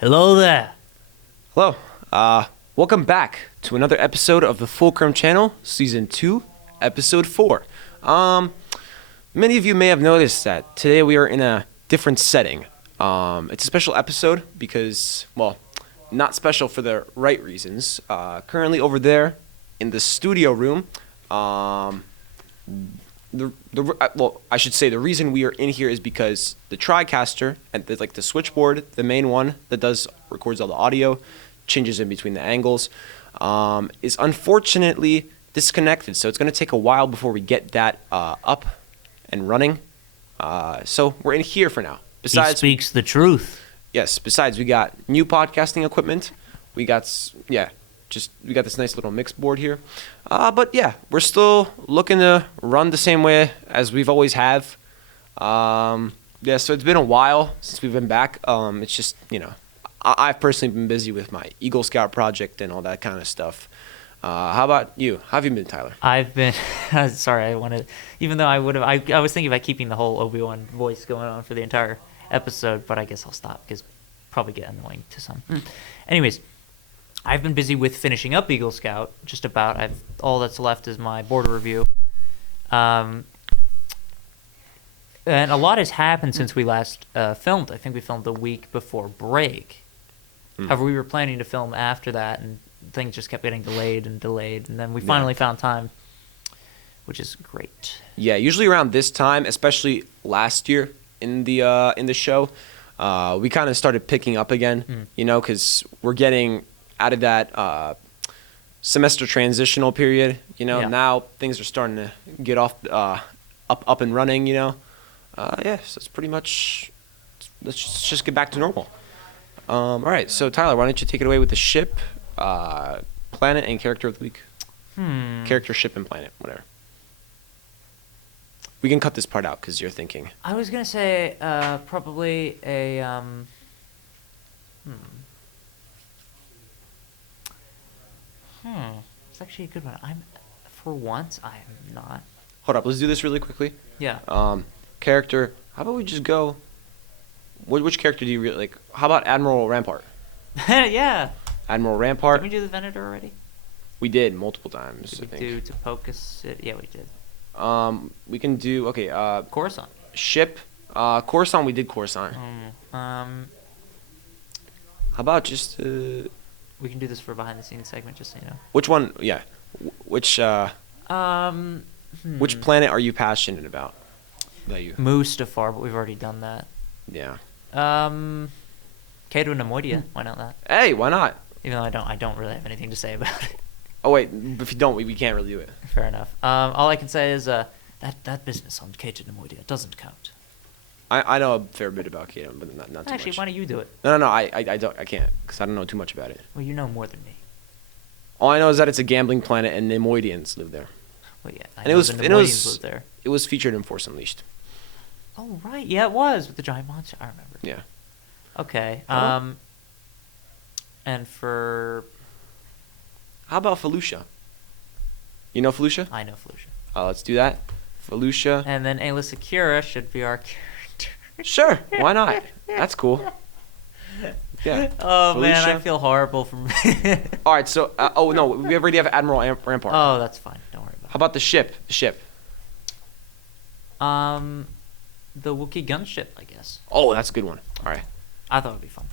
Hello there. Hello. Welcome back to another episode of the Fulcrum channel, Season 2, Episode 4. Many of you may have noticed that today we are in a different setting. It's a special episode because, well, not special for the right reasons. Currently over there in the studio room, I should say the reason we are in here is because the TriCaster and the switchboard, the main one that records all the audio, changes in between the angles, is unfortunately disconnected. So it's going to take a while before we get that up and running. So we're in here for now. He speaks the truth. Yes. Besides, we got new podcasting equipment. We got this nice little mix board here. But yeah, we're still looking to run the same way as we've always have. So it's been a while since we've been back. It's just, I've personally been busy with my Eagle Scout project and all that kind of stuff. How about you? How have you been, Tyler? I've been sorry. I was thinking about keeping the whole Obi-Wan voice going on for the entire episode, but I guess I'll stop because probably get annoying to some. Anyways, I've been busy with finishing up Eagle Scout. Just about. All that's left is my border review. And a lot has happened since we last filmed. I think we filmed the week before break. However, we were planning to film after that, and things just kept getting delayed, and then we finally found time, which is great. Yeah, usually around this time, especially last year in the show, we kind of started picking up again. Because we're getting out of that semester transitional period. Now things are starting to get off up and running. So it's pretty much. Let's just get back to normal. All right, so Tyler, why don't you take it away with the ship, planet, and character of the week? Character, ship, and planet, whatever. We can cut this part out because you're thinking. I was gonna say probably a It's actually a good one. For once, I am not. Hold up, let's do this really quickly. Yeah. Character. How about we just go? Which character do you really like? How about Admiral Rampart? Yeah. Admiral Rampart. Did we do the Venator already? We did multiple times. Did we do to focus it? Yeah, we did. We can do Coruscant. Ship. Coruscant. We did Coruscant. How about just? We can do this for behind the scenes segment, just so you know. Which one? Yeah. Which planet are you passionate about? Mustafar, but we've already done that. Yeah. Cato Nemoidia. Why not that? Hey, why not? Even though I don't really have anything to say about it. Oh wait, if you don't, we can't really do it. Fair enough. All I can say is that business on Cato Nemoidia doesn't count. I know a fair bit about Cato, but not too much. Actually, why don't you do it? No, I can't, because I don't know too much about it. Well, you know more than me. All I know is that it's a gambling planet and Nemoidians live there. Well, yeah, I know the Nemoidians live there. It was featured in Force Unleashed. Oh, right. Yeah, it was, with the giant monster. I remember. Yeah. Okay. And for... How about Felucia? You know Felucia? I know Felucia. Let's do that. Felucia. And then Ayla Secura should be our character. Sure. Why not? That's cool. Yeah. Oh, Felucia. Man, I feel horrible from... All right, so... no, we already have Admiral Rampart. Oh, that's fine. Don't worry about it. How about the ship? The Wookiee gunship, I guess. Oh, that's a good one. All right. I thought it would be fun.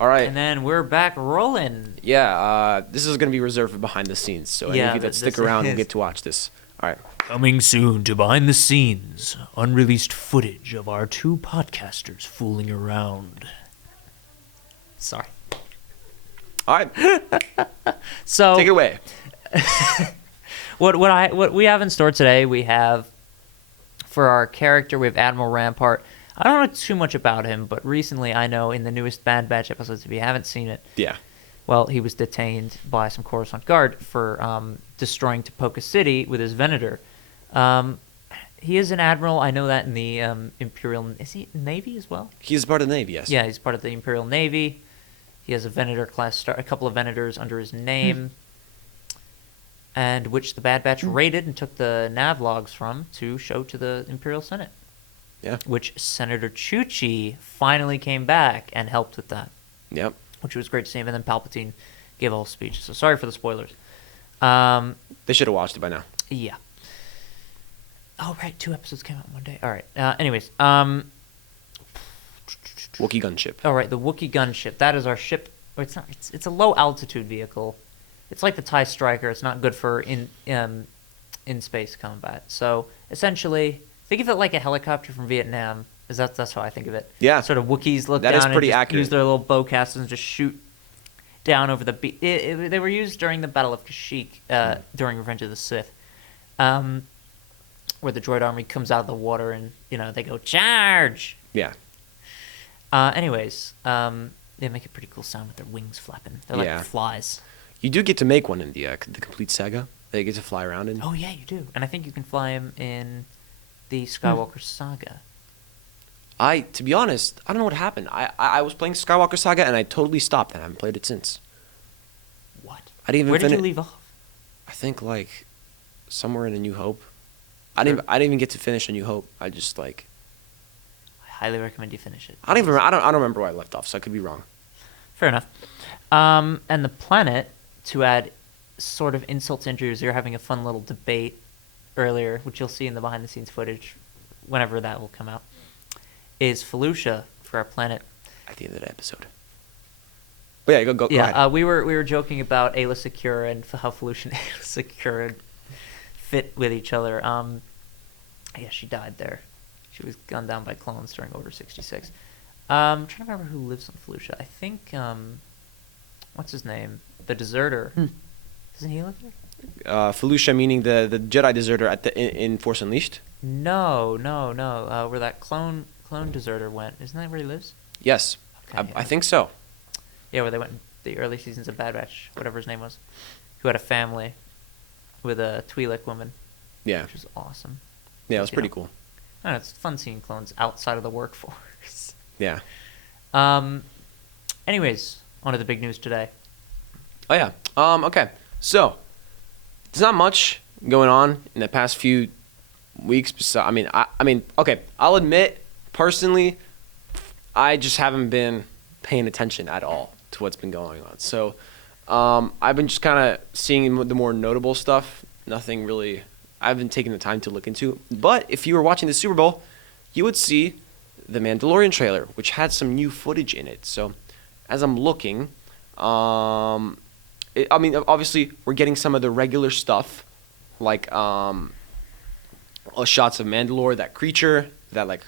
All right. And then we're back rolling. Yeah, this is going to be reserved for behind the scenes, so any of you that stick around will get to watch this. All right. Coming soon to behind the scenes, unreleased footage of our two podcasters fooling around. Sorry. All right. So take it away. What we have in store today, we have for our character, we have Admiral Rampart. I don't know too much about him, but recently I know in the newest Bad Batch episodes, if you haven't seen it, well, he was detained by some Coruscant guard for destroying Tapoka City with his Venator. He is an admiral. I know that in the Imperial... Is he Navy as well? He's part of the Navy, yes. Yeah, he's part of the Imperial Navy. He has a Venator class star, a couple of Venators under his name. and which the Bad Batch raided and took the nav logs from to show to the Imperial Senate. Yeah. Which Senator Chuchi finally came back and helped with that. Yep. Which was great to see him. And then Palpatine gave a whole speech. So sorry for the spoilers. They should have watched it by now. Yeah. Oh, right. 2 episodes came out in one day. All right. Anyways. Wookiee gunship. All right. The Wookiee gunship. That is our ship. It's not. It's a low altitude vehicle. It's like the TIE Striker. It's not good for in space combat. So essentially, think of it like a helicopter from Vietnam. That's how I think of it. Yeah. Sort of Wookiees look that down is pretty and just accurate. use their little bowcasters and just shoot down over the beach. They were used during the Battle of Kashyyyk during Revenge of the Sith, where the droid army comes out of the water and they go charge. Yeah. Anyways, they make a pretty cool sound with their wings flapping. They're like flies. You do get to make one in the complete saga. They get to fly around in. Oh yeah, you do. And I think you can fly him in the Skywalker Saga. To be honest, I don't know what happened. I was playing Skywalker Saga and I totally stopped and I haven't played it since. What? I didn't even Where did you leave off? I think like somewhere in A New Hope. I didn't even get to finish A New Hope. I just like. I highly recommend you finish it. I don't remember where I left off, so I could be wrong. Fair enough. And the planet, to add sort of insult to injury, you're having a fun little debate earlier, which you'll see in the behind-the-scenes footage, whenever that will come out, is Felucia for our planet. At the end of the episode. But yeah, go ahead. We were joking about Ayla Secura and how Felucia and Ayla Secura fit with each other. Yeah, she died there. She was gunned down by clones during Order 66. I'm trying to remember who lives on Felucia. I think, what's his name? The deserter. Doesn't he live there? Felucia, meaning the Jedi deserter in Force Unleashed? No. Where that clone deserter went. Isn't that where he lives? Yes. Okay, I think so. Yeah, where they went in the early seasons of Bad Batch, whatever his name was, who had a family with a Twi'lek woman. Yeah. Which was awesome. Yeah, it was pretty cool. I don't know, it's fun seeing clones outside of the workforce. Yeah. Anyways, on to the big news today. Oh, yeah. Okay. So, there's not much going on in the past few weeks. I mean, okay, I'll admit, personally, I just haven't been paying attention at all to what's been going on. So, I've been just kind of seeing the more notable stuff. Nothing really I haven't taken the time to look into. But if you were watching the Super Bowl, you would see the Mandalorian trailer, which had some new footage in it. So, as I'm looking, obviously, we're getting some of the regular stuff, like shots of Mandalore, that creature that like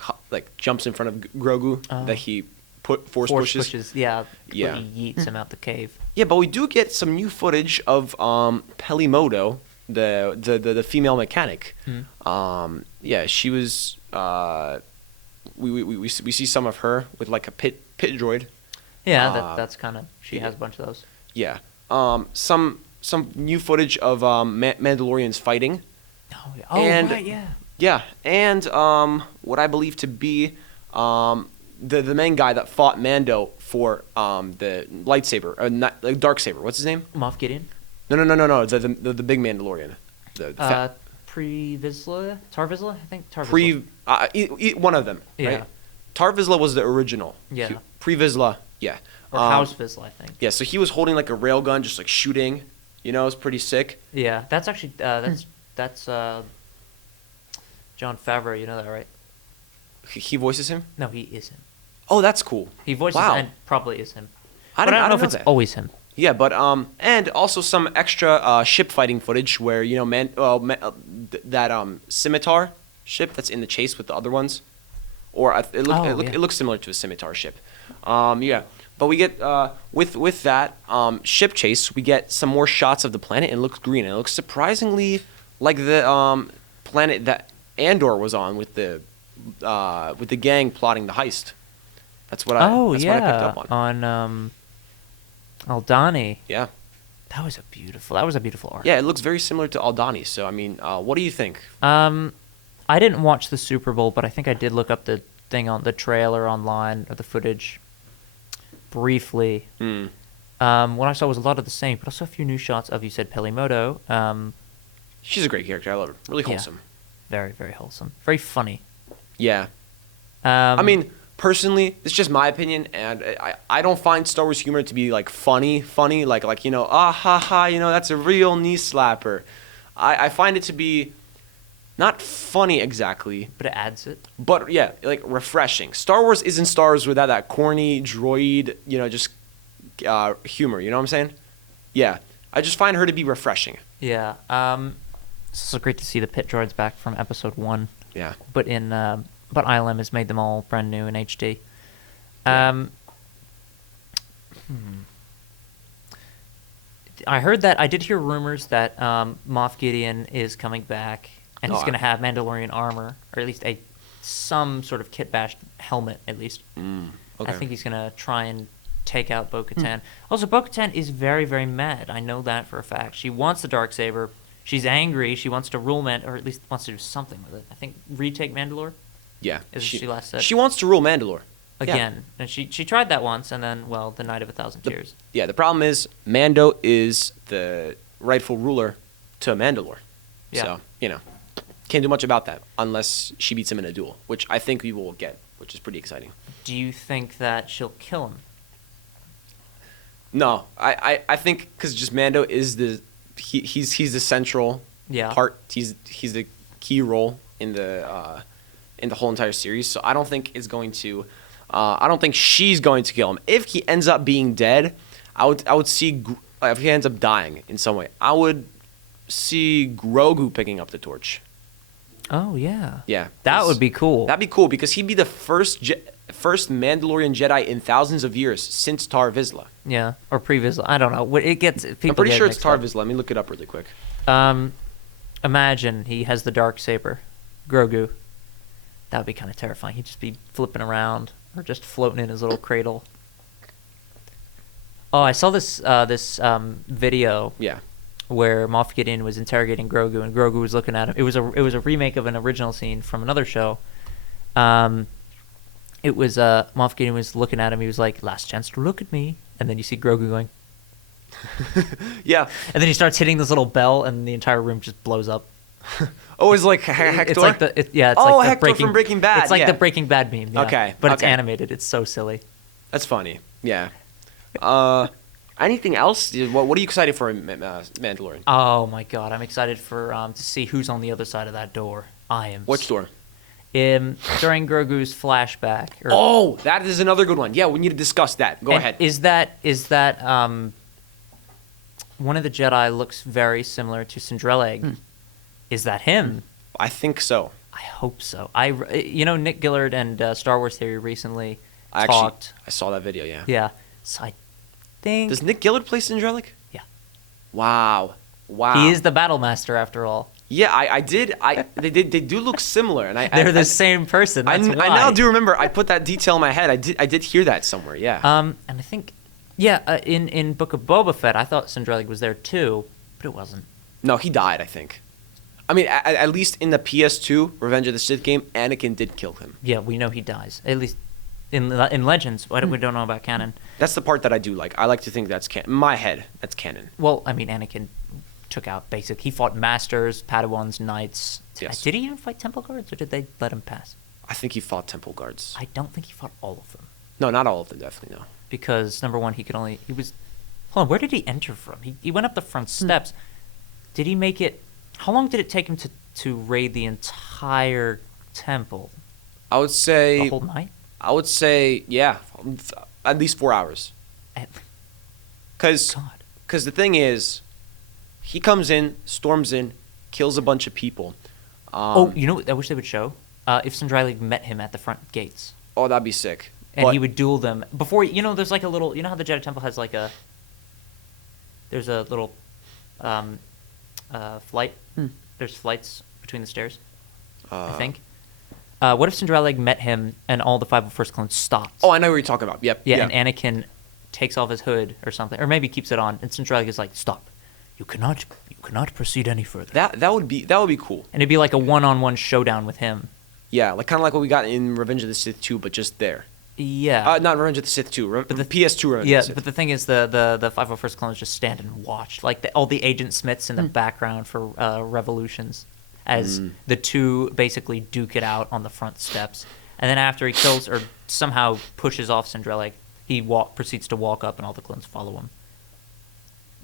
jumps in front of Grogu, that he force pushes. Yeah. He yeets him out the cave. Yeah, but we do get some new footage of Pelimoto, the female mechanic. Yeah, she was. We see some of her with like a pit droid. Yeah, that's kind of. She has a bunch of those. Yeah. Some new footage of Mandalorians fighting. Oh, right, yeah. Yeah, and what I believe to be the main guy that fought Mando for the lightsaber, dark saber. What's his name? Moff Gideon. No. The big Mandalorian. Pre Vizsla, Tar Vizsla, I think. Tar Vizsla. One of them. Yeah. Right? Tar Vizsla was the original. Yeah. Pre Vizsla, yeah. Or House Vizsla, I think. Yeah, so he was holding like a railgun, just like shooting. You know, it's pretty sick. Yeah, that's actually that's Jon Favreau. You know that, right? He voices him? No, he is him. Oh, that's cool. He voices and probably is him. I don't know if it's always him. Yeah, but and also some extra ship fighting footage where that scimitar ship that's in the chase with the other ones, or it looks similar to a scimitar ship. Yeah, but we get with that ship chase, we get some more shots of the planet and it looks green. And it looks surprisingly like the planet that Andor was on with the gang plotting the heist. That's what I picked up on. On Aldhani. Yeah. That was a beautiful art. Yeah, it looks very similar to Aldhani. So I mean, what do you think? I didn't watch the Super Bowl, but I think I did look up the thing on the trailer online or the footage briefly. What I saw was a lot of the same, but also a few new shots of, you said, Pelimoto. She's a great character. I love her. Really wholesome. Yeah. Very, very wholesome. Very funny. Yeah. I mean, personally, it's just my opinion, and I don't find Star Wars humor to be like funny, like ah ha ha, that's a real knee slapper. I find it to be not funny exactly, but it adds it. But yeah, like refreshing. Star Wars isn't Star Wars without that corny droid, just humor. You know what I'm saying? Yeah, I just find her to be refreshing. Yeah. It's also great to see the pit droids back from episode 1. Yeah. But ILM has made them all brand new in HD. I did hear rumors that Moff Gideon is coming back, and he's going to have Mandalorian armor, or at least some sort of kit bash helmet, at least. Okay. I think he's going to try and take out Bo-Katan. Also, Bo-Katan is very, very mad. I know that for a fact. She wants the Darksaber. She's angry. She wants to rule or at least wants to do something with it. I think retake Mandalore. Yeah. As she last said. She wants to rule Mandalore. Again. Yeah. And she tried that once, and then, the Night of 1,000 Tears. The problem is Mando is the rightful ruler to Mandalore. Yeah. So, can't do much about that unless she beats him in a duel, which I think we will get, which is pretty exciting. Do you think that she'll kill him? No. I think because just Mando is he's the central part. He's the key role in the whole entire series. So I don't think it's going to. I don't think she's going to kill him. If he ends up being dead, I would see if he ends up dying in some way. I would see Grogu picking up the torch. Oh yeah. Yeah. That would be cool. That'd be cool because he'd be the first Mandalorian Jedi in thousands of years since Tar Vizsla. Yeah, or pre-Vizsla. I don't know. I'm pretty sure it's Tar Vizsla. Let me look it up really quick. Imagine he has the Darksaber, Grogu. That would be kind of terrifying. He'd just be flipping around or just floating in his little cradle. Oh, I saw this video. Yeah. Where Moff Gideon was interrogating Grogu, and Grogu was looking at him. It was a remake of an original scene from another show. It was Moff Gideon was looking at him. He was like, "Last chance to look at me," and then you see Grogu going. Yeah. And then he starts hitting this little bell, and the entire room just blows up. Oh, it's like Hector? It's like it's like the Hector from Breaking Bad. It's like the Breaking Bad meme. Yeah. Okay. But it's animated. It's so silly. That's funny. Yeah. Anything else? What are you excited for in Mandalorian? Oh my god, I'm excited for to see who's on the other side of that door. I am. Which door? During Grogu's flashback. That is another good one. Yeah, we need to discuss that. Go ahead. Is that one of the Jedi looks very similar to Sindraleg? Is that him? I think so. I hope so. Nick Gillard and Star Wars Theory recently talked. I saw that video. Yeah. Yeah. So I think. Does Nick Gillard play Sindraleg? Yeah. Wow. He is the Battle Master after all. Yeah, I did. They do look similar, and they're the same person. That's why. I now do remember. I put that detail in my head. I did hear that somewhere. Yeah. And I think, in Book of Boba Fett, I thought Sindraleg was there too, but it wasn't. No, he died. I think. I mean, at least in the PS2 Revenge of the Sith game, Anakin did kill him. Yeah, we know he dies. At least in Legends. We don't know about canon. That's the part that I do like. I like to think that's canon. In my head, that's canon. Well, I mean, Anakin took out basic. He fought Masters, Padawans, Knights. Yes. Did he even fight Temple Guards, or did they let him pass? I think he fought Temple Guards. I don't think he fought all of them. No, not all of them, definitely, no. Because, number one, hold on, where did he enter from? He went up the front steps. Did he make it... How long did it take him to raid the entire temple? I would say... The whole night? I would say, yeah, at least 4 hours. Because the thing is, he comes in, storms in, kills a bunch of people. You know what I wish they would show? If Sindraleg met him at the front gates. Oh, that'd be sick. And he would duel them. Before, there's like a little... You know how the Jedi Temple has like a... There's a little flight? There's flights between the stairs, I think. What if Sindraleg met him and all the 501st clones stopped? Oh, I know what you're talking about. Yep. Yeah, and Anakin takes off his hood or something, or maybe keeps it on, and Sindraleg is like, "Stop! You cannot proceed any further." That would be cool. And it'd be like a one-on-one showdown with him. Yeah, like kind of like what we got in Revenge of the Sith 2, but just there. Yeah. Not Revenge of the Sith 2, but the PS2 Revenge of the Sith. But the thing is, the 501st clones just stand and watch, like all the Agent Smiths in the background for revolutions, as the two basically duke it out on the front steps. And then after he kills or somehow pushes off Sindrellig, he proceeds to walk up and all the clones follow him.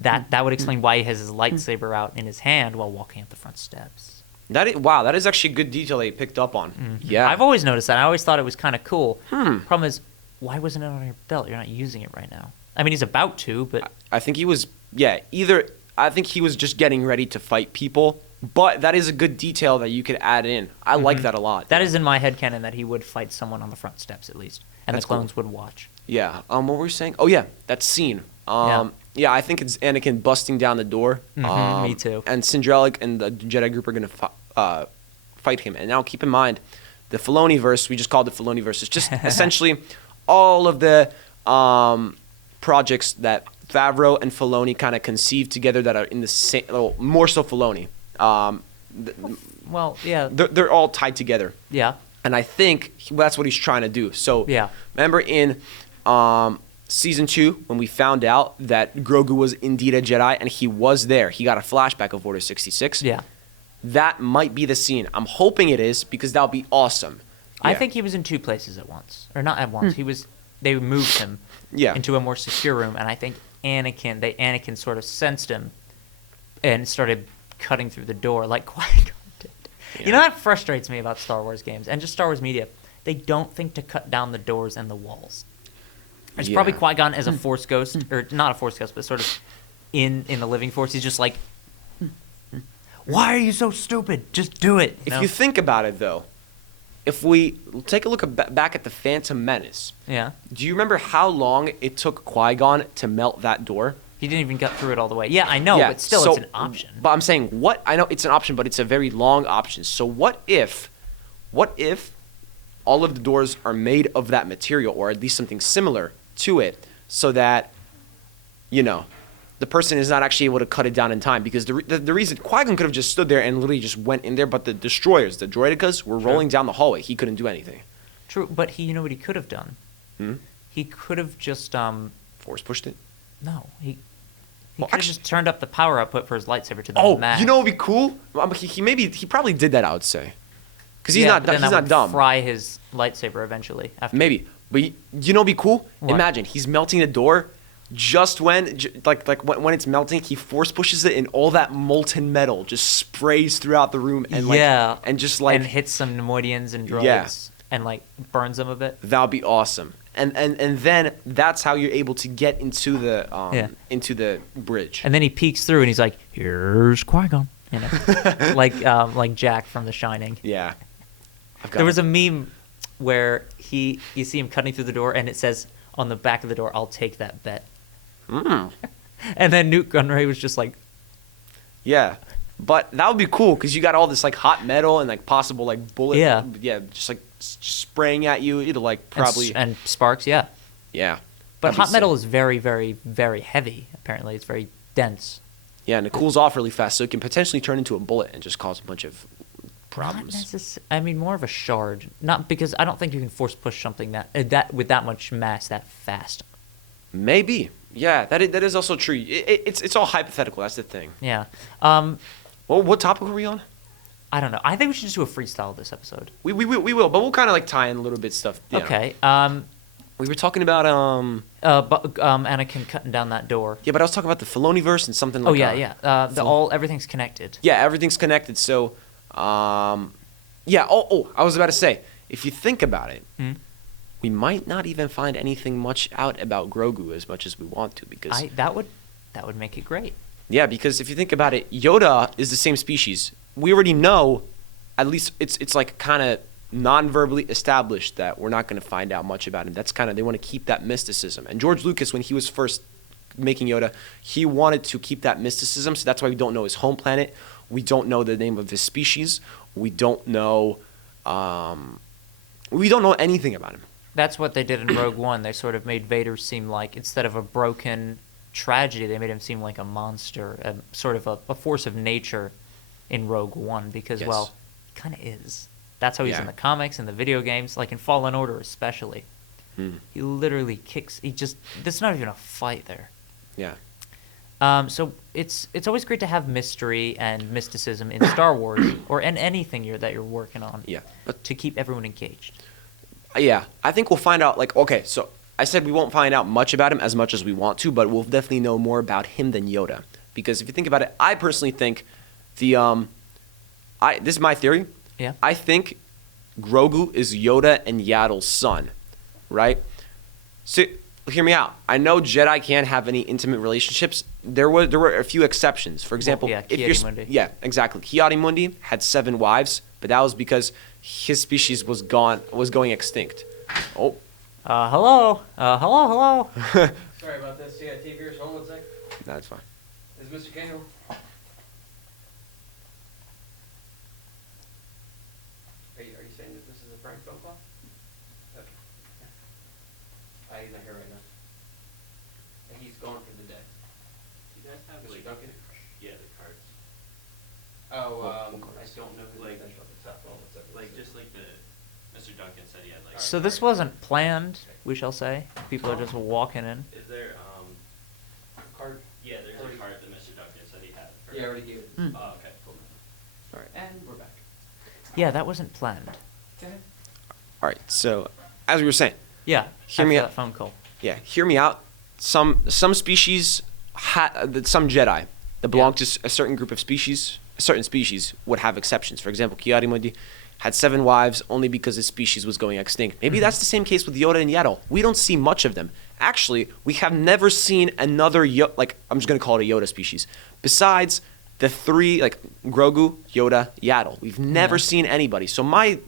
That would explain why he has his lightsaber out in his hand while walking up the front steps. Wow, that is actually a good detail that you picked up on. Mm-hmm. Yeah. I've always noticed that. I always thought it was kind of cool. Problem is, why wasn't it on your belt? You're not using it right now. I mean, he's about to, but... I think he was, I think he was just getting ready to fight people, but that is a good detail that you could add in. I like that a lot. That is in my headcanon that he would fight someone on the front steps at least, and the clones would watch. Yeah. What were we saying? Oh, yeah, that scene. Yeah, I think it's Anakin busting down the door. Me too. And Sindrellig and the Jedi group are going to fight him. And now keep in mind, the Filoni-verse, we just called it Filoni-verse, is just essentially all of the projects that Favreau and Filoni kind of conceived together that are in the same, well, more so Filoni. Well, yeah. They're all tied together. Yeah. And I think that's what he's trying to do. So yeah. Remember in Season 2 when we found out that Grogu was indeed a Jedi and he was there. He got a flashback of Order 66. Yeah. That might be the scene. I'm hoping it is because that would be awesome. Yeah. I think he was in two places at once. Or not at once. They moved him into a more secure room, and I think Anakin sort of sensed him and started cutting through the door like Qui-Gon did. Yeah. You know, that frustrates me about Star Wars games and just Star Wars media. They don't think to cut down the doors and the walls. It's probably Qui-Gon as a Force ghost, or not a Force ghost, but sort of in the living Force. He's just like, why are you so stupid? Just do it. If you think about it, though, if we take a look back at the Phantom Menace, do you remember how long it took Qui-Gon to melt that door? He didn't even get through it all the way. Yeah, I know, but still, it's an option. But I'm saying, I know it's an option, but it's a very long option. So what if all of the doors are made of that material, or at least something similar to it, so that, the person is not actually able to cut it down in time? Because the reason Qui-Gon could have just stood there and literally just went in there, but the destroyers, the droidekas, were rolling down the hallway. He couldn't do anything. True, but you know what he could have done? He could have just force pushed it. No, he could have just turned up the power output for his lightsaber to the max. You know what would be cool? He probably did that, I would say, because he's not dumb. Fry his lightsaber eventually. Maybe, but you know what would be cool? What? Imagine he's melting the door. Just when it's melting, he force pushes it, and all that molten metal just sprays throughout the room, and and hits some Nemoidians and droids, and burns them a bit. That would be awesome. And then that's how you're able to get into the bridge. And then he peeks through, and he's like, "Here's Qui-Gon," like Jack from The Shining. Yeah. There was a meme where you see him cutting through the door, and it says on the back of the door, "I'll take that bet." And then Newt Gunray was just like, yeah, but that would be cool because you got all this hot metal and possible bullet, just spraying at you. It'll probably and sparks, yeah. But hot metal is very, very, very heavy. Apparently, it's very dense. Yeah, and it cools off really fast, so it can potentially turn into a bullet and just cause a bunch of problems. More of a shard. Not because I don't think you can force push something that with that much mass that fast. Maybe. Yeah, that is also true. It's all hypothetical. That's the thing. Yeah. Well, what topic were we on? I don't know. I think we should just do a freestyle this episode. We will, but we'll kind of tie in a little bit stuff. Okay. We were talking about Anakin cutting down that door. Yeah, but I was talking about the Filoni-verse and something like that. Oh yeah. Everything's connected. Yeah, everything's connected. So, I was about to say, if you think about it. We might not even find anything much out about Grogu as much as we want to, because that would make it great. Yeah, because if you think about it, Yoda is the same species. We already know, at least it's kind of non-verbally established that we're not going to find out much about him. That's they want to keep that mysticism. And George Lucas, when he was first making Yoda, he wanted to keep that mysticism. So that's why we don't know his home planet. We don't know the name of his species. We don't know anything about him. That's what they did in Rogue One. They sort of made Vader seem like, instead of a broken tragedy, they made him seem like a monster, sort of a force of nature in Rogue One, because, he kind of is. That's how he's in the comics and the video games, like in Fallen Order especially. He literally kicks, there's not even a fight there. Yeah. So it's always great to have mystery and mysticism in Star Wars, or in anything that you're working on, but to keep everyone engaged. Yeah, I think we'll find out. Like, okay, so I said we won't find out much about him as much as we want to, but we'll definitely know more about him than Yoda. Because if you think about it, I personally think this is my theory. Yeah. I think Grogu is Yoda and Yaddle's son, right? So hear me out. I know Jedi can't have any intimate relationships. There were a few exceptions. For example, Ki-Adi-Mundi. Yeah, exactly. Ki-Adi-Mundi had 7 wives, but that was because his species was going extinct. Oh. Hello. Hello. Sorry about this. Yeah, TVers, hold one sec. That's fine. Is Mr. Kane home? Are you saying that this is a prank phone call? Okay. He's not here right now. He's gone for the day. Do you guys have Mr. Duncan? Yeah, the cards. Oh, I don't know who Like- that's from the top. Well, what's up? Like, just like Mr. Duncan said, he had like. So this wasn't planned, we shall say. People are just walking in. Is there, Card? yeah, there's a card that Mr. Duncan said he had. for- Yeah, I already gave it. Hmm. Oh, okay, cool. All right. And we're back. Yeah, that wasn't planned. Go ahead. All right. So, as we were saying, Yeah. Hear me after out. that phone call. yeah, hear me out. Some species, some Jedi that belong to a certain group of species, certain species would have exceptions. For example, Ki-Adi-Mundi had 7 wives only because his species was going extinct. Maybe that's the same case with Yoda and Yaddle. We don't see much of them. Actually, we have never seen another I'm just gonna call it a Yoda species. Besides the 3, like Grogu, Yoda, Yaddle, we've never seen anybody. So my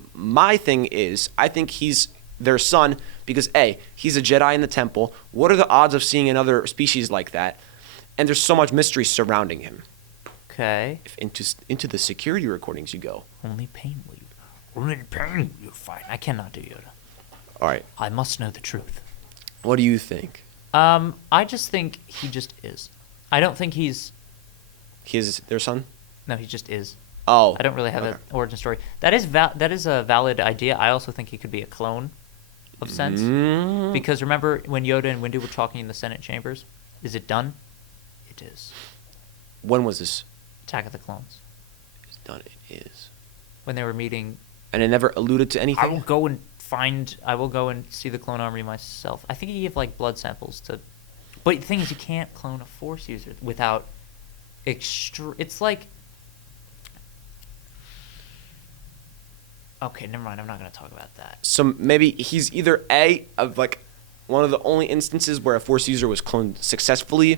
thing is, I think he's their son because he's a Jedi in the temple. What are the odds of seeing another species like that? And there's so much mystery surrounding him. Okay. If into the security recordings you go. Only pain will you find. I cannot do Yoda. All right. I must know the truth. What do you think? I just think he just is. I don't think he's. He's their son? No, he just is. Oh. I don't really have okay. an origin story. That is a valid idea. I also think he could be a clone of sense. Because remember when Yoda and Windu were talking in the Senate chambers? Is it done? It is. When was this? Attack of the Clones. It's done. It is. When they were meeting. And it never alluded to anything? I will go and see the clone army myself. I think he gave like blood samples to. But the thing is, you can't clone a Force user without It's like. Okay, never mind. I'm not going to talk about that. So maybe he's either of like one of the only instances where a Force user was cloned successfully,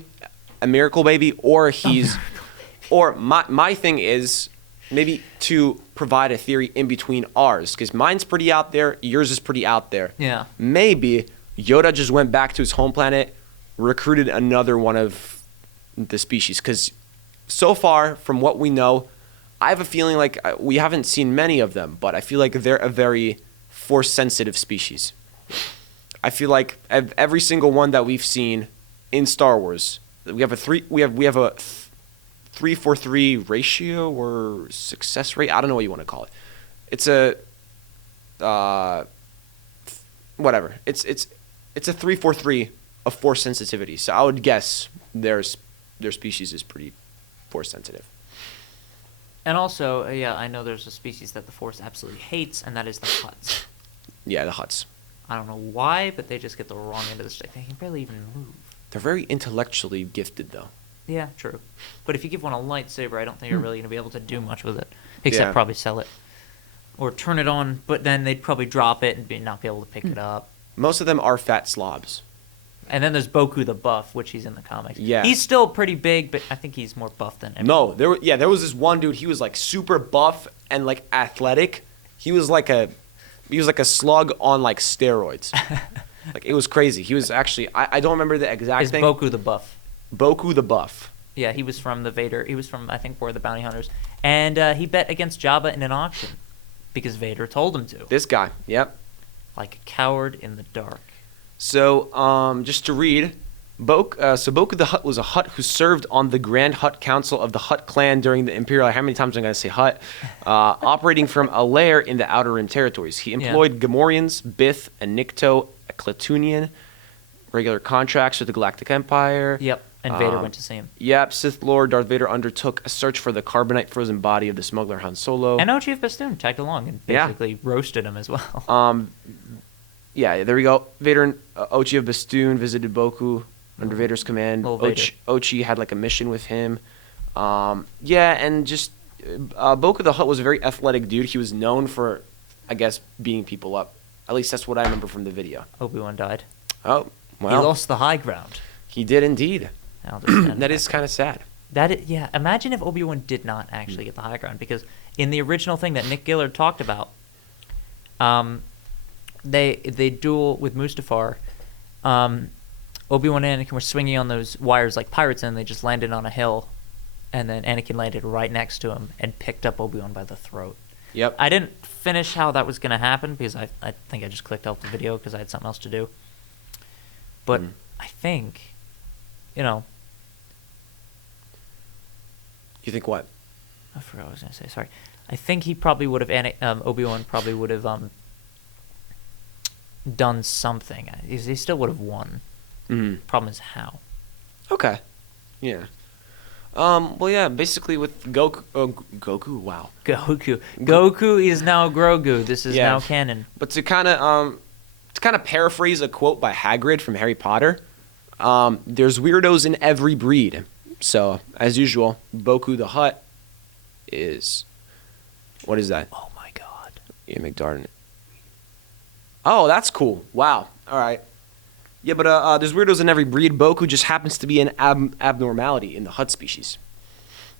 a miracle baby, or he's, or my thing is maybe to provide a theory in between ours, because mine's pretty out there, yours is pretty out there. Yeah. Maybe Yoda just went back to his home planet, recruited another one of the species, because so far from what we know, I have a feeling like we haven't seen many of them, but I feel like they're a very Force-sensitive species. I feel like every single one that we've seen in Star Wars, we have a 3-4-3 ratio or success rate. I don't know what you want to call it. It's a whatever. It's a 3-4-3 of Force sensitivity. So I would guess their species is pretty Force sensitive. And also, I know there's a species that the Force absolutely hates, and that is the Hutts. Yeah, the Hutts. I don't know why, but they just get the wrong end of the stick. They can barely even move. They're very intellectually gifted, though. Yeah, true. But if you give one a lightsaber, I don't think you're really going to be able to do much with it, except probably sell it or turn it on. But then they'd probably drop it and not be able to pick it up. Most of them are fat slobs. And then there's Boku the Buff, which he's in the comics. Yeah. He's still pretty big, but I think he's more buff than everyone. No, there was this one dude. He was like super buff and like athletic. He was like a slug on like steroids. Like it was crazy. He was actually I don't remember the exact It's thing. Boku the Buff. Boku the Buff. Yeah, he was from the Vader. He was from, I think, War of the Bounty Hunters. And he bet against Jabba in an auction because Vader told him to. This guy. Yep. Like a coward in the dark. So, just to read, Boku the Hutt was a Hutt who served on the Grand Hutt Council of the Hutt clan during the Imperial. How many times am I going to say Hutt? Operating from a lair in the Outer Rim territories. He employed Gamorreans, Bith, and Nikto, a Clatunian, regular contracts with the Galactic Empire. Yep, and Vader went to see him. Yep, Sith Lord Darth Vader undertook a search for the carbonite frozen body of the smuggler Han Solo. And Chief Bastoon tagged along and basically roasted him as well. Yeah, there we go. Vader and Ochi of Bastoon visited Boku under Vader's command. Ochi had like a mission with him. Yeah, and just Boku the Hutt was a very athletic dude. He was known for, I guess, beating people up. At least that's what I remember from the video. Obi-Wan died. Oh, well. He lost the high ground. He did indeed. That is kind of sad. Yeah, imagine if Obi-Wan did not actually get the high ground, because in the original thing that Nick Gillard talked about, they duel with Mustafar. Obi-Wan and Anakin were swinging on those wires like pirates, and they just landed on a hill, and then Anakin landed right next to him and picked up Obi-Wan by the throat. Yep. I didn't finish how that was going to happen because I think I just clicked off the video because I had something else to do. But I think, You think what? I forgot what I was going to say. Sorry. I think he probably would have, Obi-Wan probably would have done something. He still would have won. Problem is how. Okay. Yeah. Well, yeah. Basically, with Goku. Goku. Wow. Goku is now Grogu. This is now canon. But to kind of paraphrase a quote by Hagrid from Harry Potter, there's weirdos in every breed. So, as usual, Boku the Hutt is. What is that? Oh my God. Ian McDarden. Oh, that's cool. Wow. All right. Yeah, but there's weirdos in every breed. Boku just happens to be an abnormality in the Hutt species.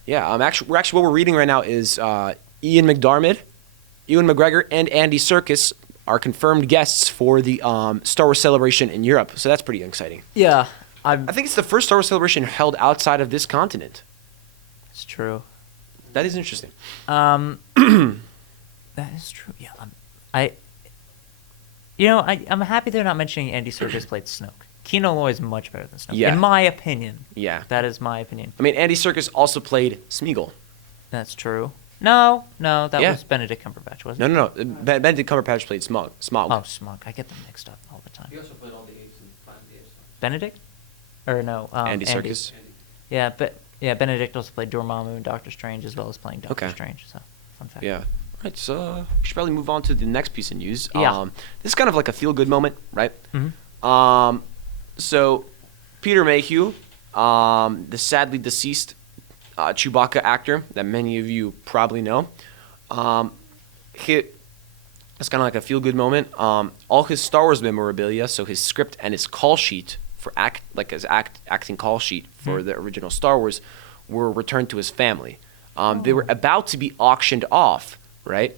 Yeah. Actually, what we're reading right now is Ian McDiarmid, Ewan McGregor, and Andy Serkis are confirmed guests for the Star Wars Celebration in Europe. So that's pretty exciting. Yeah. I think it's the first Star Wars Celebration held outside of this continent. It's true. That is interesting. That is true. Yeah. I'm happy they're not mentioning Andy Serkis played Snoke. Kino Loy is much better than Snoke, in my opinion. Yeah. That is my opinion. I mean, Andy Serkis also played Smeagol. That's true. No, that was Benedict Cumberbatch, wasn't it? No. Benedict Cumberbatch played Smaug. Oh, Smaug. I get them mixed up all the time. He also played all the apes in Planet of the Apes. Benedict? Or no, Andy Serkis. Yeah, Benedict also played Dormammu in Doctor Strange as well as playing Doctor Strange. So, fun fact. Yeah. All right, so we should probably move on to the next piece of news. Yeah. This is kind of like a feel-good moment, right? Mm-hmm. So Peter Mayhew, the sadly deceased Chewbacca actor that many of you probably know, it's kind of like a feel-good moment. All his Star Wars memorabilia, so his script and his call sheet for acting call sheet for the original Star Wars, were returned to his family. They were about to be auctioned off, right?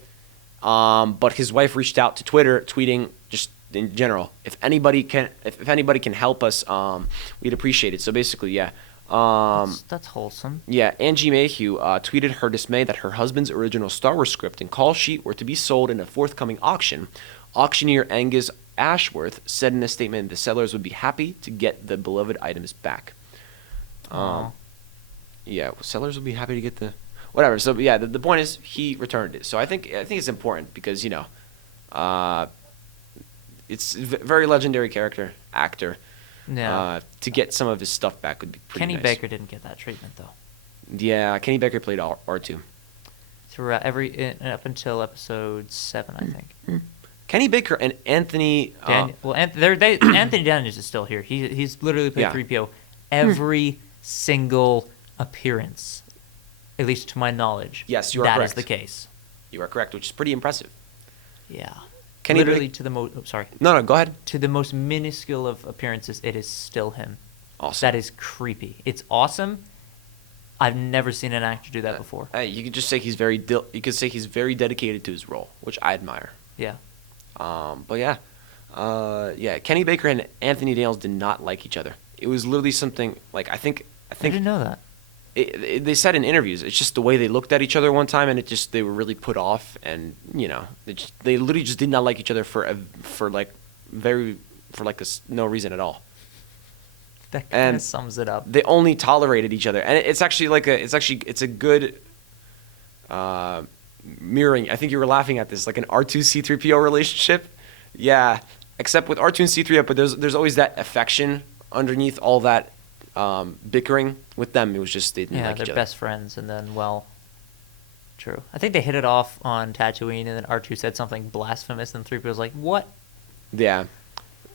But his wife reached out to Twitter, tweeting just in general, if anybody can help us, we'd appreciate it. So basically, yeah. That's wholesome. Yeah, Angie Mayhew tweeted her dismay that her husband's original Star Wars script and call sheet were to be sold in a forthcoming auction. Auctioneer Angus Ashworth said in a statement the sellers would be happy to get the beloved items back. Yeah, sellers would be happy to get the whatever. So yeah, the point is he returned it. So I think it's important because it's a very legendary actor. Yeah. To get some of his stuff back would be pretty Kenny nice. Baker didn't get that treatment though. Yeah, Kenny Baker played R2. Throughout up until episode 7, I think. Kenny Baker and Anthony. Anthony Daniels is still here. He's literally played 3PO every single appearance, at least to my knowledge. Yes, you are correct. That is the case. You are correct, which is pretty impressive. Yeah. Kenny literally to the most. Oh, sorry. No, go ahead. To the most minuscule of appearances, it is still him. Awesome. That is creepy. It's awesome. I've never seen an actor do that before. You could just say he's very dedicated to his role, which I admire. Yeah. But yeah, Kenny Baker and Anthony Daniels did not like each other. It was literally something like I think I didn't know that. They said in interviews, it's just the way they looked at each other one time, and they were really put off, and they literally just did not like each other for no reason at all. That kind of sums it up. They only tolerated each other, and it's a good mirroring. I think you were laughing at this, like an R2 C3PO relationship. Yeah, except with R2 and C3PO, but there's always that affection underneath all that bickering. With them, it was just they didn't like each other. Yeah, they're best friends, and then true. I think they hit it off on Tatooine, and then R2 said something blasphemous, and 3PO was like, "What? Yeah.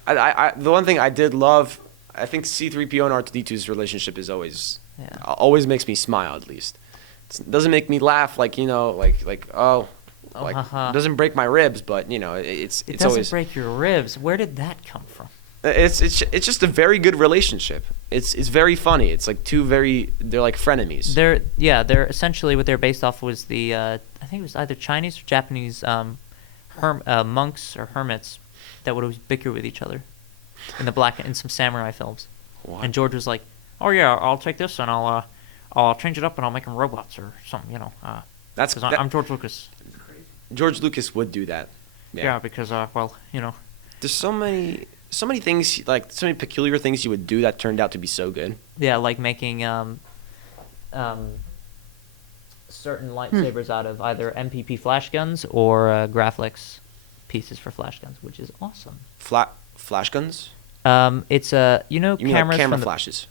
The one thing I did love, I think C-3PO and R2-D2's relationship is always makes me smile, at least. It doesn't make me laugh like doesn't break my ribs, but it doesn't always break your ribs. Where did that come from? It's just a very good relationship. It's very funny. It's like they're like frenemies. They're essentially what they're based off was the I think it was either Chinese or Japanese monks or hermits that would always bicker with each other in some samurai films. What? And George was like, "Oh yeah, I'll take this and I'll change it up and I'll make them robots or something." That's because I'm George Lucas. George Lucas would do that. Yeah, because there's so many things, like so many peculiar things you would do that turned out to be so good. Yeah, like making certain lightsabers out of either MPP flash guns or Graflex pieces for flash guns, which is awesome. Flash guns? It's you mean cameras like camera flashes.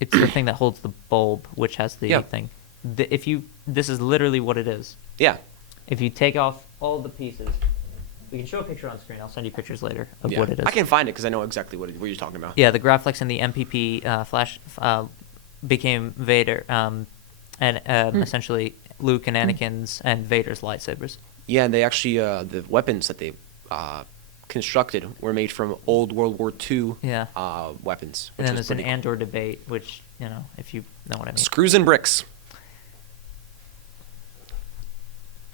It's the thing that holds the bulb, which has the thing. This is literally what it is. Yeah. If you take off all the pieces, we can show a picture on screen. I'll send you pictures later of what it is. I can find it because I know exactly what you're talking about. Yeah, the Graflex and the MPP flash became Vader, and essentially Luke and Anakin's and Vader's lightsabers. Yeah, and they actually the weapons that they constructed were made from old World War II weapons. And then there's an cool. Andor debate, which if you know what I mean. Screws and bricks.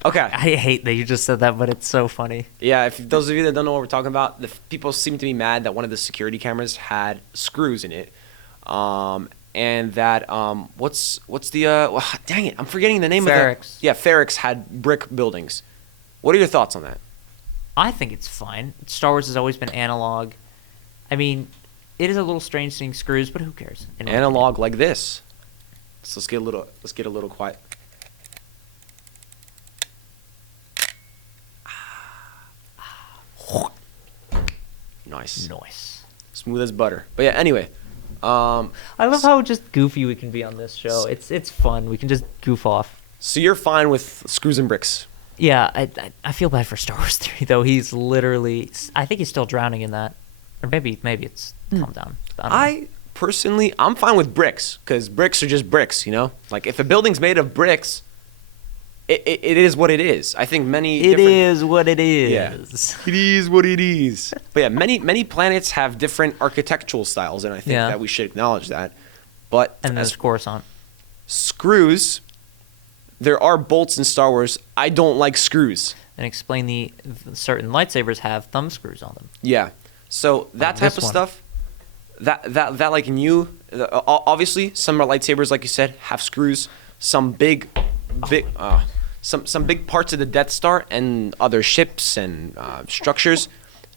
Okay. I hate that you just said that, but it's so funny. Yeah, if those of you that don't know what we're talking about, the people seem to be mad that one of the security cameras had screws in it, and that what's the dang it, I'm forgetting the name of it. Yeah, Ferrix had brick buildings. What are your thoughts on that? I think it's fine. Star Wars has always been analog. I mean, it is a little strange seeing screws, but who cares? Analog like this. So let's get a little quiet. Nice. Smooth as butter. But yeah, anyway. I love how just goofy we can be on this show. It's fun. We can just goof off. So you're fine with screws and bricks? Yeah, I feel bad for Star Wars 3, though. He's literally... I think he's still drowning in that. Or maybe it's calmed down. Personally, I'm fine with bricks, because bricks are just bricks, Like, if a building's made of bricks... It is what it is. I think It is what it is. Yeah. It is what it is. But yeah, many planets have different architectural styles, and I think that we should acknowledge that. But and there's Coruscant. Screws, there are bolts in Star Wars. I don't like screws. And explain the certain lightsabers have thumb screws on them. Yeah. So that type of stuff, that like new, obviously some lightsabers, like you said, have screws. Some big some big parts of the Death Star and other ships and structures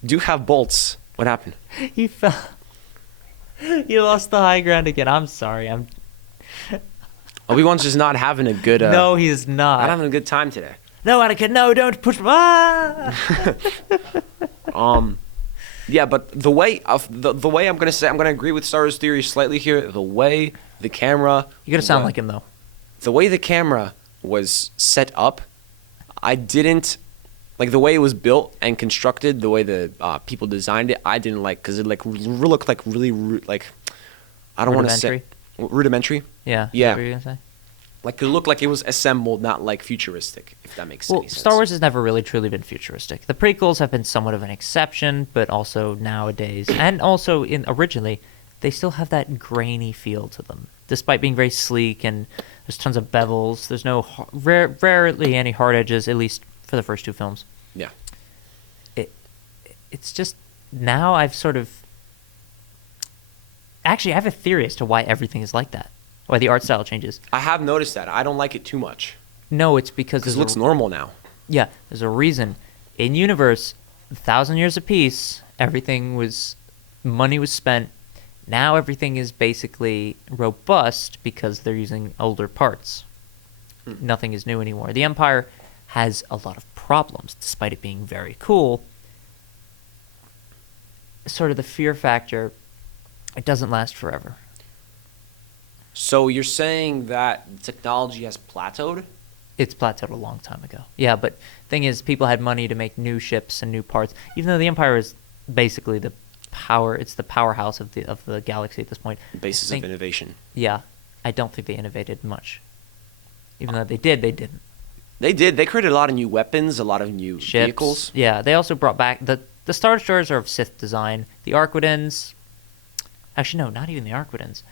do have bolts. What happened? He fell. He lost the high ground again. I'm sorry. Obi-Wan's just not having a good. No, he's not. Not having a good time today. No, Anakin, no, don't push. Yeah, but the way I'm gonna agree with Star Wars theory slightly here. The way the camera. You're gonna sound like him though. The way the camera was set up, I didn't like the way it was built and constructed. The way the people designed it, I didn't like, because it looked like really like, I don't want to say rudimentary. Yeah. What were you gonna say? Like it looked like it was assembled, not like futuristic. If that makes any sense. Star Wars has never really truly been futuristic. The prequels have been somewhat of an exception, but also nowadays, and also originally, they still have that grainy feel to them, despite being very sleek and there's tons of bevels. There's rarely any hard edges, at least for the first two films. Yeah. It's just now I've sort of... Actually, I have a theory as to why everything is like that. Why the art style changes. I have noticed that. I don't like it too much. No, it's because... it looks normal now. Yeah, there's a reason. In universe, 1,000 years apiece, money was spent. Now everything is basically robust because they're using older parts. Nothing is new anymore. The Empire has a lot of problems, despite it being very cool. Sort of the fear factor, it doesn't last forever. So you're saying that technology has plateaued? It's plateaued a long time ago. Yeah, but thing is, people had money to make new ships and new parts. Even though the Empire is basically the power. It's the powerhouse of the galaxy at this point. Basis of innovation. Yeah, I don't think they innovated much. Even though they did, they didn't. They did. They created a lot of new weapons, a lot of new Ships. vehicles. Yeah, they also brought back the Star Destroyers are of Sith design. The Arquidens, actually no, not even the Arquidens.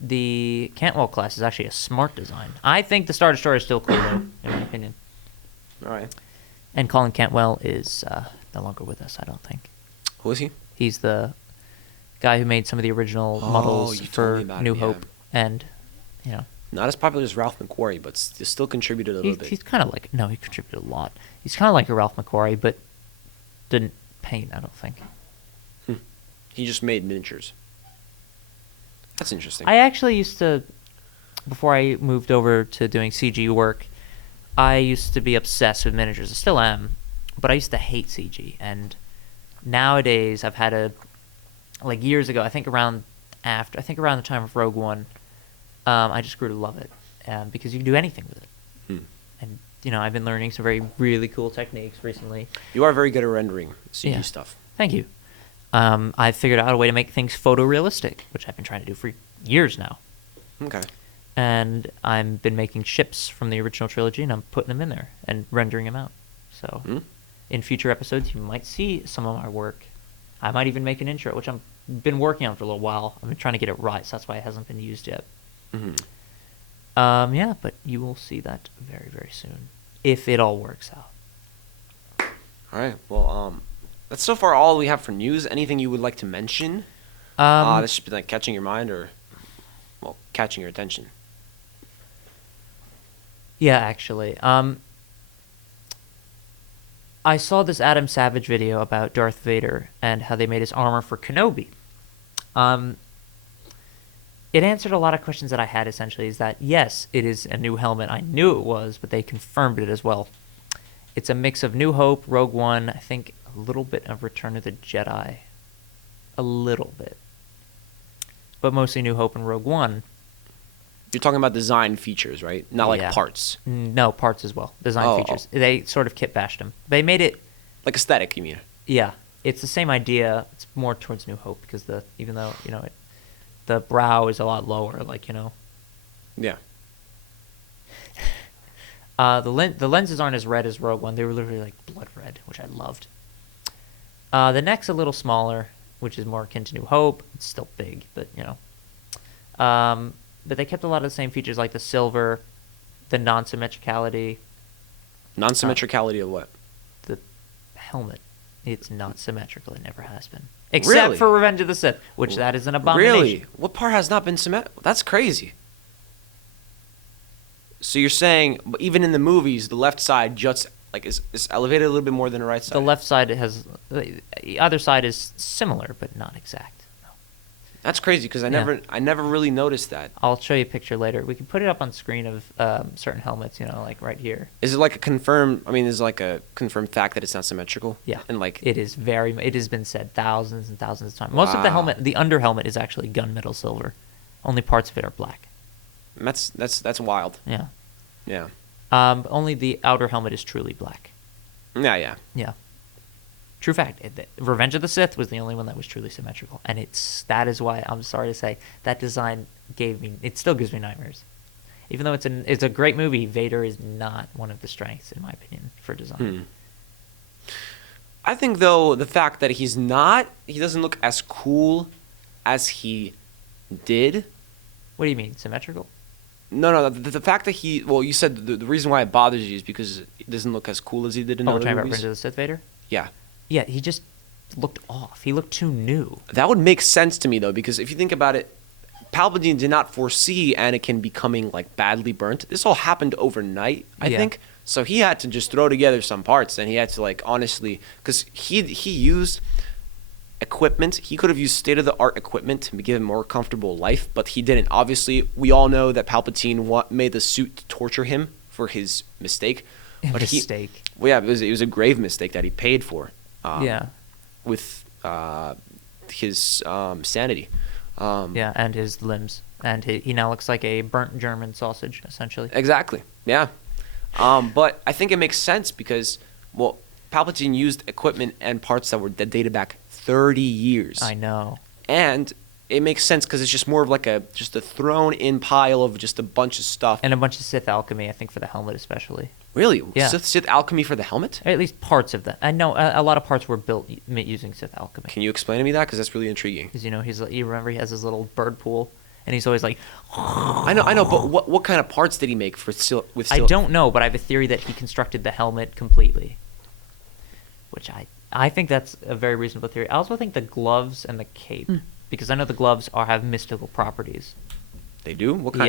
The Cantwell class is actually a smart design. I think the Star Destroyer is still cool though, in my opinion. All right. And Colin Cantwell is no longer with us, I don't think. Who is he? He's the guy who made some of the original models for New Hope, and you know. Not as popular as Ralph McQuarrie, but still contributed a little bit. He's kind of like he contributed a lot. He's kind of like a Ralph McQuarrie, but didn't paint, I don't think. He just made miniatures. That's interesting. I actually used to, before I moved over to doing CG work, I used to be obsessed with miniatures. I still am, but I used to hate CG. And nowadays, I've had like years ago, I think around the time of Rogue One, I just grew to love it because you can do anything with it. And, you know, I've been learning some really cool techniques recently. You are very good at rendering CG stuff. Thank you. I've figured out a way to make things photorealistic, which I've been trying to do for years now. Okay. And I've been making ships from the original trilogy, and I'm putting them in there and rendering them out. So in future episodes, you might see some of my work. I might even make an intro, which I've been working on for a little while. I've been trying to get it right, so that's why it hasn't been used yet. Yeah, but you will see that very, very soon, if it all works out. All right. Well, that's so far all we have for news. Anything you would like to mention? This should be like catching your mind or, well, catching your attention. Yeah, actually. I saw this Adam Savage video about Darth Vader and how they made his armor for Kenobi. It answered a lot of questions that I had, essentially, is that, yes, it is a new helmet. I knew it was, but they confirmed it as well. It's a mix of New Hope, Rogue One, I think a little bit of Return of the Jedi. A little bit. But mostly New Hope and Rogue One. You're talking about design features, right? Not like parts. No, parts as well. Design features. They sort of kit bashed them. They made it... Like aesthetic, you mean? Yeah. It's the same idea. It's more towards New Hope because even though, you know, the brow is a lot lower, like, you know. Yeah. The lenses aren't as red as Rogue One. They were literally like blood red, which I loved. The neck's a little smaller, which is more akin to New Hope. It's still big, but, you know. But they kept a lot of the same features, like the silver, the non-symmetricality. Non-symmetricality of what? The helmet. It's not symmetrical. It never has been. Except for Revenge of the Sith, which that is an abomination. Really? What part has not been symmetrical? That's crazy. So you're saying, even in the movies, the left side just like is elevated a little bit more than the right side? The left side the other side is similar, but not exact. No. That's crazy because I never really noticed that. I'll show you a picture later. We can put it up on screen of certain helmets, you know, like right here. Is it like a confirmed? I mean, is it like a confirmed fact that it's not symmetrical? Yeah, and like it has been said thousands and thousands of times. Most of the helmet, the under helmet, is actually gunmetal silver. Only parts of it are black. That's wild. Yeah. Yeah. Only the outer helmet is truly black. Yeah. Yeah. True fact. Revenge of the Sith was the only one that was truly symmetrical, and that is why I'm sorry to say that design still gives me nightmares. Even though it's a great movie, Vader is not one of the strengths, in my opinion, for design. I think though the fact that he doesn't look as cool as he did. What do you mean, symmetrical? No. The fact that you said the reason why it bothers you is because it doesn't look as cool as he did in other movies. We're talking about Revenge of the Sith Vader? Yeah. Yeah, he just looked off. He looked too new. That would make sense to me, though, because if you think about it, Palpatine did not foresee Anakin becoming, like, badly burnt. This all happened overnight, I think. So he had to just throw together some parts, and he had to, like, honestly... Because he used equipment. He could have used state-of-the-art equipment to give him a more comfortable life, but he didn't. Obviously, we all know that Palpatine made the suit to torture him for his mistake. Mistake. It was a grave mistake that he paid for. With his sanity. And his limbs. And he now looks like a burnt German sausage, essentially. Exactly, yeah. But I think it makes sense because, well, Palpatine used equipment and parts that dated back 30 years. I know. And it makes sense because it's just more of like just a thrown-in pile of just a bunch of stuff. And a bunch of Sith alchemy, I think, for the helmet especially. Really? Yeah. Sith alchemy for the helmet? Or at least parts of that. I know a lot of parts were built using Sith alchemy. Can you explain to me that? Because that's really intriguing. Because, you remember he has his little bird pool, and he's always like... I know, but what kind of parts did he make with steel? I don't know, but I have a theory that he constructed the helmet completely. Which I think that's a very reasonable theory. I also think the gloves and the cape, because I know the gloves have mystical properties. They do? What kind?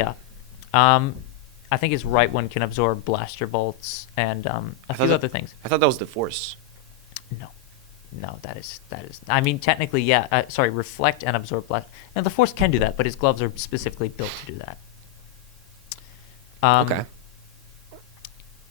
Yeah. I think his right one can absorb blaster bolts and a few other things. I thought that was the Force. No, that is. I mean, technically, yeah. Reflect and absorb blaster. And the Force can do that, but his gloves are specifically built to do that. Okay.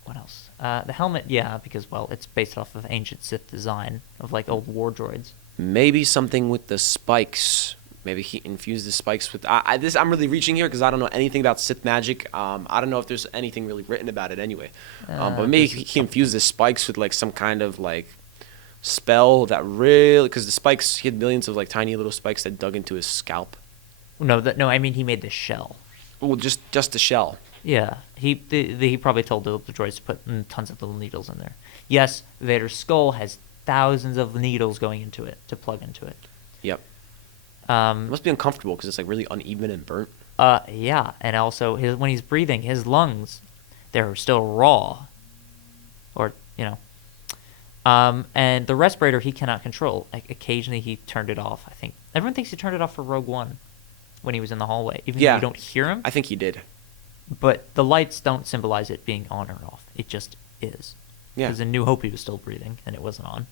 What else? The helmet, yeah, because, well, it's based off of ancient Sith design of, like, old war droids. Maybe something with the spikes. Maybe he infused the spikes with... I'm really reaching here because I don't know anything about Sith magic. I don't know if there's anything really written about it anyway. But maybe he infused the spikes with, like, some kind of, like, spell that really... Because the spikes, he had millions of, like, tiny little spikes that dug into his scalp. No, I mean he made the shell. Well, just the shell. Yeah, he probably told the droids to put tons of little needles in there. Yes, Vader's skull has thousands of needles going into it to plug into it. Yep. It must be uncomfortable because it's like really uneven and burnt. Yeah, and also when he's breathing, his lungs, they're still raw. Or, and the respirator he cannot control. Like, occasionally he turned it off, I think. Everyone thinks he turned it off for Rogue One when he was in the hallway, even though you don't hear him. I think he did. But the lights don't symbolize it being on or off. It just is. Yeah. Because in New Hope he was still breathing, and it wasn't on.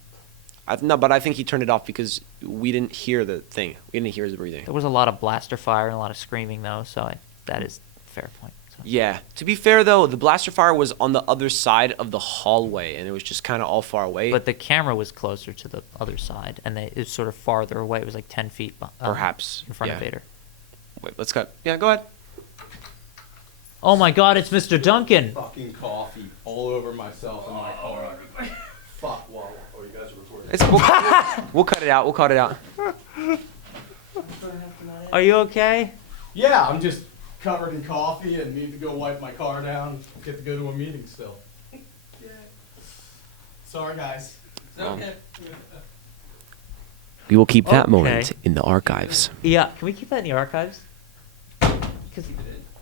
No, but I think he turned it off because we didn't hear the thing. We didn't hear his breathing. There was a lot of blaster fire and a lot of screaming, though, so that is a fair point. So. Yeah. To be fair, though, the blaster fire was on the other side of the hallway, and it was just kind of all far away. But the camera was closer to the other side, and it was sort of farther away. It was like 10 feet perhaps in front of Vader. Wait, let's go. Yeah, go ahead. Oh my God, it's Mr. Duncan. Fucking coffee all over myself in my car. Fuck, wow. Oh, you guys are recording. We'll cut it out. We'll cut it out. Are you okay? Yeah, I'm just covered in coffee and need to go wipe my car down. Get to go to a meeting still. Yeah. Sorry, guys. It's okay. We will keep that Okay. moment in the archives. Yeah, can we keep that in the archives? 'Cause,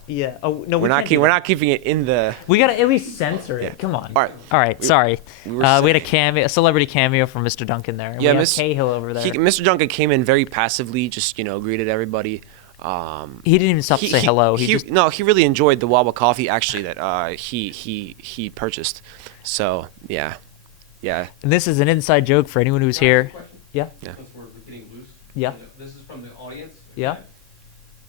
yeah. Oh no, We're not keeping it in the. We gotta at least censor it. Yeah. Come on. All right. Sorry. we We, were had a celebrity cameo from Mr. Duncan there. Yeah, we have Cahill over there. Mr. Duncan came in very passively, just greeted everybody. He didn't even stop to say hello. He really enjoyed the Wawa coffee actually that he purchased. So yeah. And this is an inside joke for anyone who's here. Yeah. Yeah. Since we're getting loose. Yeah. This is from the audience. Yeah.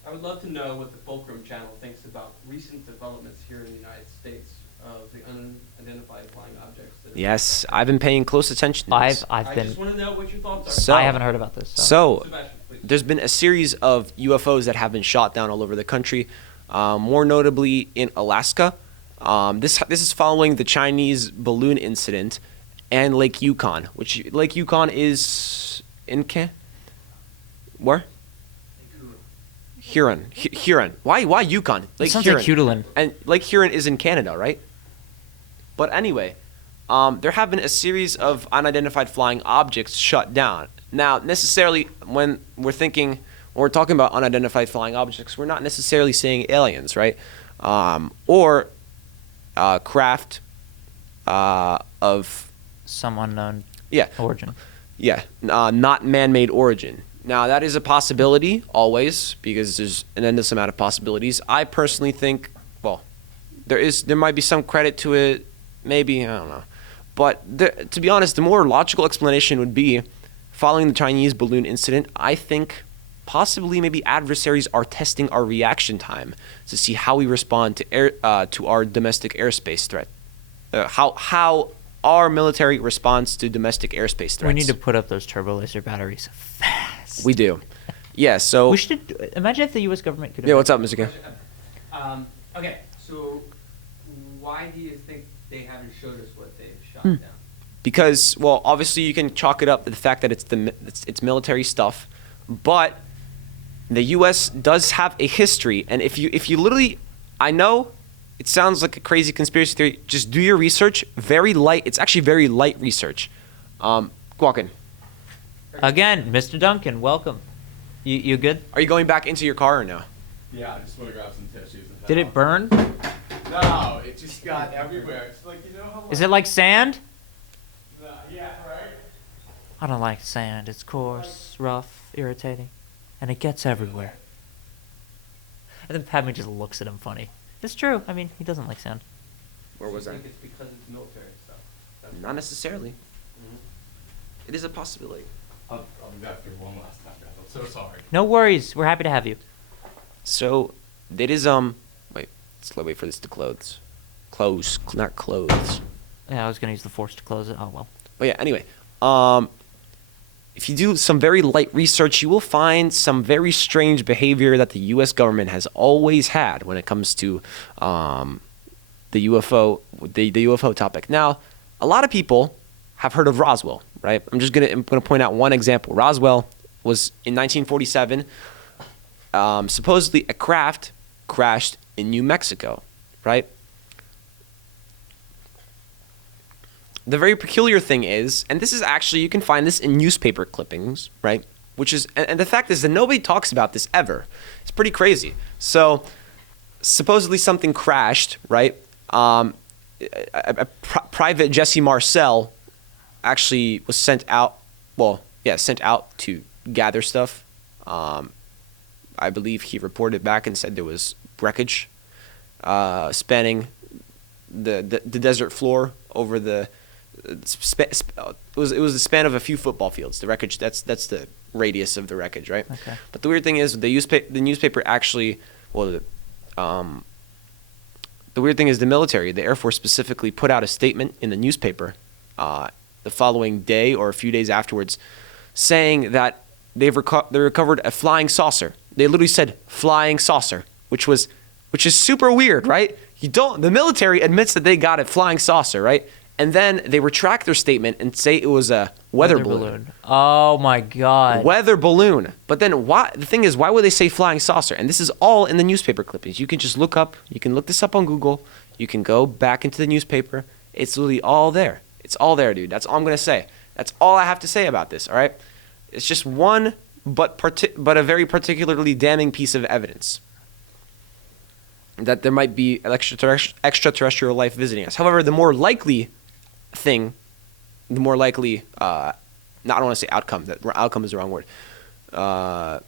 I would love to know what the Fulcrum channel thinks about recent developments here in the United States of the unidentified flying objects. That are Yes, I've been paying close attention to this. I've I been. just want to know what your thoughts are. So- I haven't heard about this. So Sebastian, please. there's been a series of UFOs that have been shot down all over the country, more notably in Alaska. This is following the Chinese balloon incident and Lake Yukon, which Lake Yukon is in where? Huron. Why Yukon? It sounds like Huron. And Lake Huron is in Canada, right? But anyway, there have been a series of unidentified flying objects shut down. Now, necessarily, when we're talking about unidentified flying objects, we're not necessarily saying aliens, right? Or craft of Some unknown yeah, origin. yeah, not man-made origin. Now, that is a possibility, always, because there's an endless amount of possibilities. I personally think, well, there might be some credit to it, maybe, I don't know. But to be honest, the more logical explanation would be, following the Chinese balloon incident, I think possibly maybe adversaries are testing our reaction time to see how we respond to our domestic airspace threat. How our military responds to domestic airspace threats. We need to put up those turbo laser batteries fast. We do. Yeah, so... We should imagine if the U.S. government could. Yeah, what's up, Mr. K? Okay, so why do you think they haven't showed us what they've shot down? because, well, obviously you can chalk it up to the fact that it's military stuff, but the U.S. does have a history, and if you literally, I know it sounds like a crazy conspiracy theory. Just do your research. Very light. It's actually very light research. Walk in. Again, Mr. Duncan, welcome. You good? Are you going back into your car or no? Yeah, I just want to grab some tissues. And Did it burn? No, it just got everywhere. It's like, you know how... Is it like sand? Yeah, right? I don't like sand. It's coarse, rough, irritating, and it gets everywhere. And then Padme just looks at him funny. It's true. I mean, he doesn't like sand. Where was I that? think it's because it's military stuff. Not necessarily. Mhm. It is a possibility. I'll be back here one last time, guys. I'm so sorry. No worries. We're happy to have you. So, it is, wait, let's wait for this to close. Close, not clothes. Yeah, I was going to use the force to close it. Oh, well. But yeah, anyway, if you do some very light research, you will find some very strange behavior that the U.S. government has always had when it comes to the UFO topic. Now, a lot of people have heard of Roswell, right? I'm gonna point out one example. Roswell was in 1947. Supposedly, a craft crashed in New Mexico, right? The very peculiar thing is, and this is actually, you can find this in newspaper clippings, right? Which is, and the fact is that nobody talks about this ever. It's pretty crazy. So, supposedly something crashed, right? Private Jesse Marcel actually was sent out to gather stuff. I believe he reported back and said there was wreckage spanning the desert floor over the. It was the span of a few football fields. The wreckage, that's the radius of the wreckage, right? Okay. But the weird thing is the newspaper actually, well, the weird thing is the military, the Air Force specifically put out a statement in the newspaper the following day or a few days afterwards, saying that they recovered a flying saucer. They literally said flying saucer, which is super weird, right? The military admits that they got a flying saucer, right? And then they retract their statement and say it was a weather balloon. Oh my God. Weather balloon. But then the thing is, why would they say flying saucer? And this is all in the newspaper clippings. You can just look this up on Google. You can go back into the newspaper. It's literally all there. It's all there, dude. That's all I'm going to say. That's all I have to say about this, all right? It's just one, but a very particularly damning piece of evidence that there might be extraterrestrial life visiting us. However, the more likely thing, I don't want to say outcome. Outcome is the wrong word. The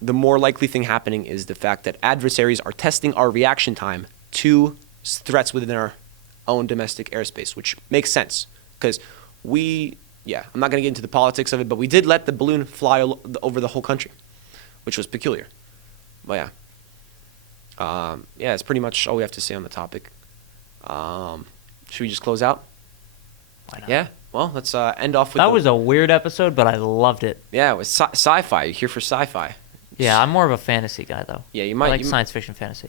more likely thing happening is the fact that adversaries are testing our reaction time to threats within our own domestic airspace, which makes sense because I'm not going to get into the politics of it, but we did let the balloon fly over the whole country, which was peculiar. But it's pretty much all we have to say on the topic. Should we just close out? Why not? Yeah. Well, let's end off with That was a weird episode, but I loved it. Yeah, it was sci-fi. You're here for sci-fi. Yeah, I'm more of a fantasy guy, though. Yeah, I like science fiction fantasy.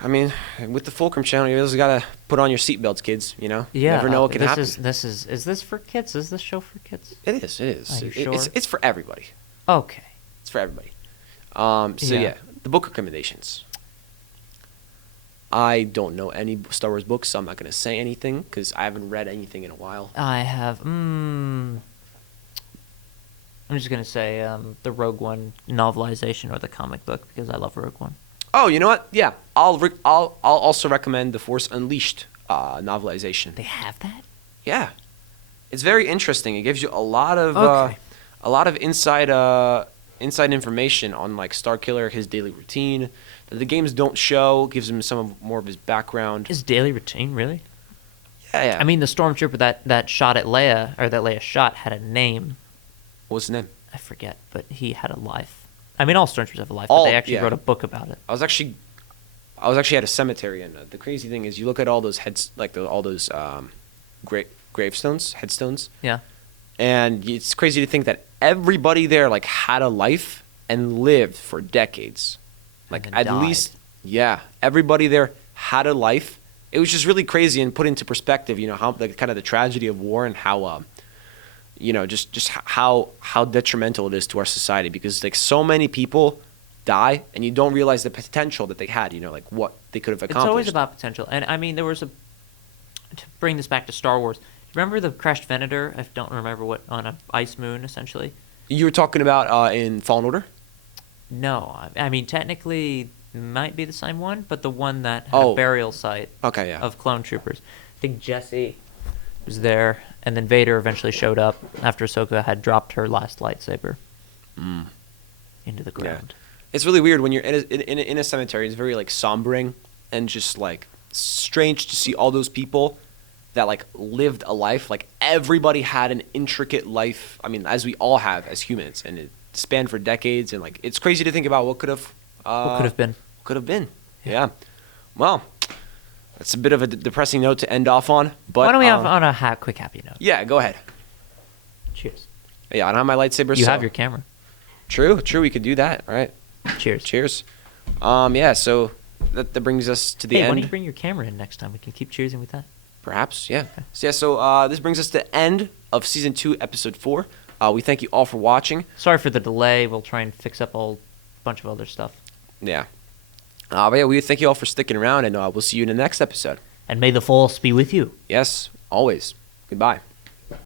I mean, with the Fulcrum channel, you always gotta put on your seatbelts, kids. You know, Yeah, you never know what can happen. Is this for kids? Is this show for kids? It is. Are you sure? It's for everybody. Okay. It's for everybody. The book recommendations. I don't know any Star Wars books, so I'm not gonna say anything because I haven't read anything in a while. I have. I'm just gonna say the Rogue One novelization or the comic book because I love Rogue One. Oh, you know what? Yeah, I'll also recommend the Force Unleashed novelization. They have that? Yeah, it's very interesting. It gives you a lot of inside information on like Starkiller, his daily routine that the games don't show. Gives him more of his background. His daily routine, really? Yeah. I mean, the stormtrooper that shot at Leia, or that Leia shot, had a name. What's his name? I forget, but he had a life. I mean, all stormtroopers have a life, but they actually wrote a book about it. I was actually at a cemetery, and the crazy thing is, you look at all those gravestones, headstones. Yeah. And it's crazy to think that everybody there like had a life and lived for decades. Like And at died. least, yeah, everybody there had a life it was just really crazy and put into perspective, how kind of the tragedy of war and how just how detrimental it is to our society, because like so many people die and you don't realize the potential that they had, like what they could have accomplished. It's always about potential. And I mean, to bring this back to Star Wars, remember the crashed Venator? I don't remember what, on an ice moon, essentially. You were talking about in Fallen Order? No, I mean, technically might be the same one, but the one that had a burial site of clone troopers. I think Jesse was there, and then Vader eventually showed up after Ahsoka had dropped her last lightsaber into the ground. Yeah. It's really weird when you're in a cemetery. It's very like sombering and just like strange to see all those people that like lived a life. Like everybody had an intricate life. I mean, as we all have as humans, and it spanned for decades. And like it's crazy to think about what could have been. Could have been. Yeah. Well, that's a bit of a depressing note to end off on. But why don't we have on a quick happy note? Yeah, go ahead. Cheers. Yeah, I don't have my lightsaber. You have your camera. True. We could do that. All right. Cheers. Yeah. So that brings us to the end. Why don't you bring your camera in next time? We can keep cheersing with that. Perhaps. Yeah. Okay. So this brings us to the end of season 2, episode 4. We thank you all for watching. Sorry for the delay. We'll try and fix up a bunch of other stuff. Yeah. But yeah, we thank you all for sticking around, and we'll see you in the next episode. And may the Force be with you. Yes, always. Goodbye.